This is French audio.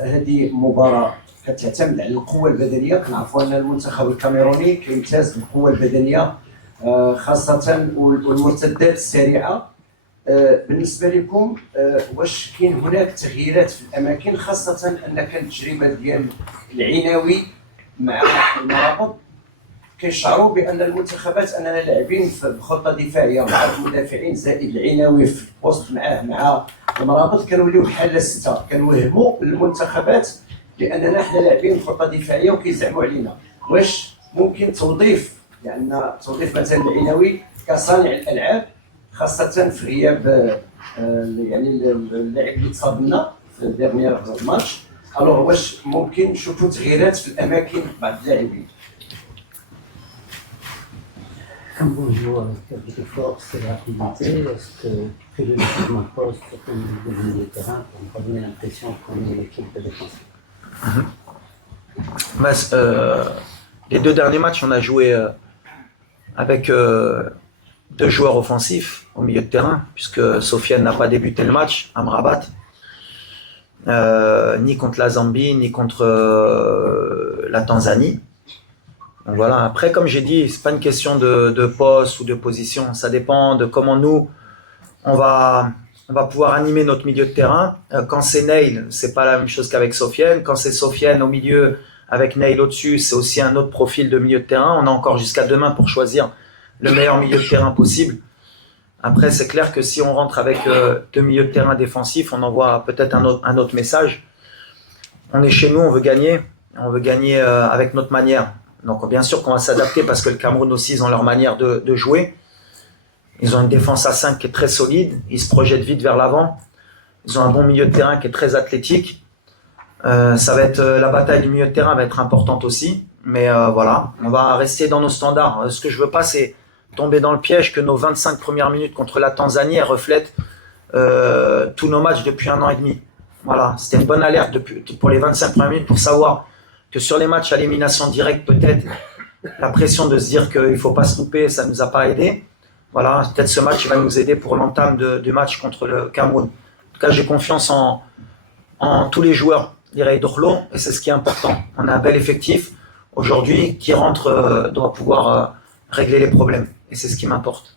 هذه مباراة كتعتمد على القوة البدنية. كنعرفوا أن المنتخب الكاميروني كيمتاز بالقوة البدنية خاصة والمرتدات السريعة. بالنسبة لكم واش كاين هناك تغييرات في الأماكن، خاصة أن كانت التجربة ديال العناوي مع المرابط كيشعروا بأن المنتخبات أننا لاعبين في خطة دفاعية مع المدافعين زائد العناوي في البوست مع المرابط كنوليو بحال 6، كنوهموا المنتخبات بأننا حنا لاعبين في خطة دفاعية وكيزعموا علينا. واش ممكن توظيف توظيف مثلا العناوي كصانع الألعاب خاصة في غياب يعني اللاعب اللي تصاب لنا في ديرنيير ماتش؟ الوغ واش ممكن نشوفوا تغييرات في الأماكن بعض اللاعبين؟ Un bon joueur avec de force et de rapidité, est-ce que le changement de poste au niveau du milieu de terrain pour me donner l'impression qu'on est l'équipe de défense? Les 2 derniers matchs, on a joué avec 2 joueurs offensifs au milieu de terrain, puisque Sofiane n'a pas débuté le match, Amrabat, ni contre la Zambie, ni contre la Tanzanie. Donc voilà. Après, comme j'ai dit, c'est pas une question de poste ou de position, ça dépend de comment nous on va pouvoir animer notre milieu de terrain. Quand c'est Neil, c'est pas la même chose qu'avec Sofiane. Quand c'est Sofiane au milieu avec Neil au-dessus, c'est aussi un autre profil de milieu de terrain. On a encore jusqu'à demain pour choisir le meilleur milieu de terrain possible. Après, c'est clair que si on rentre avec 2 milieux de terrain défensifs, on envoie peut-être un autre message. On est chez nous, on veut gagner avec notre manière. Donc bien sûr qu'on va s'adapter parce que le Cameroun aussi, ils ont leur manière de jouer. Ils ont une défense à 5 qui est très solide, ils se projettent vite vers l'avant. Ils ont un bon milieu de terrain qui est très athlétique. Ça va être la bataille du milieu de terrain va être importante aussi. Mais voilà, on va rester dans nos standards. Ce que je veux pas, c'est tomber dans le piège que nos 25 premières minutes contre la Tanzanie reflètent tous nos matchs depuis 1 an et demi. Voilà, c'était une bonne alerte pour les 25 premières minutes pour savoir que sur les matchs à élimination directe, peut-être la pression de se dire qu'il ne faut pas se louper, ça ne nous a pas aidé. Voilà, peut-être ce match va nous aider pour l'entame du match contre le Cameroun. En tout cas, j'ai confiance en tous les joueurs d'Irei Dorlo et c'est ce qui est important. On a un bel effectif aujourd'hui qui rentre, doit pouvoir régler les problèmes et c'est ce qui m'importe.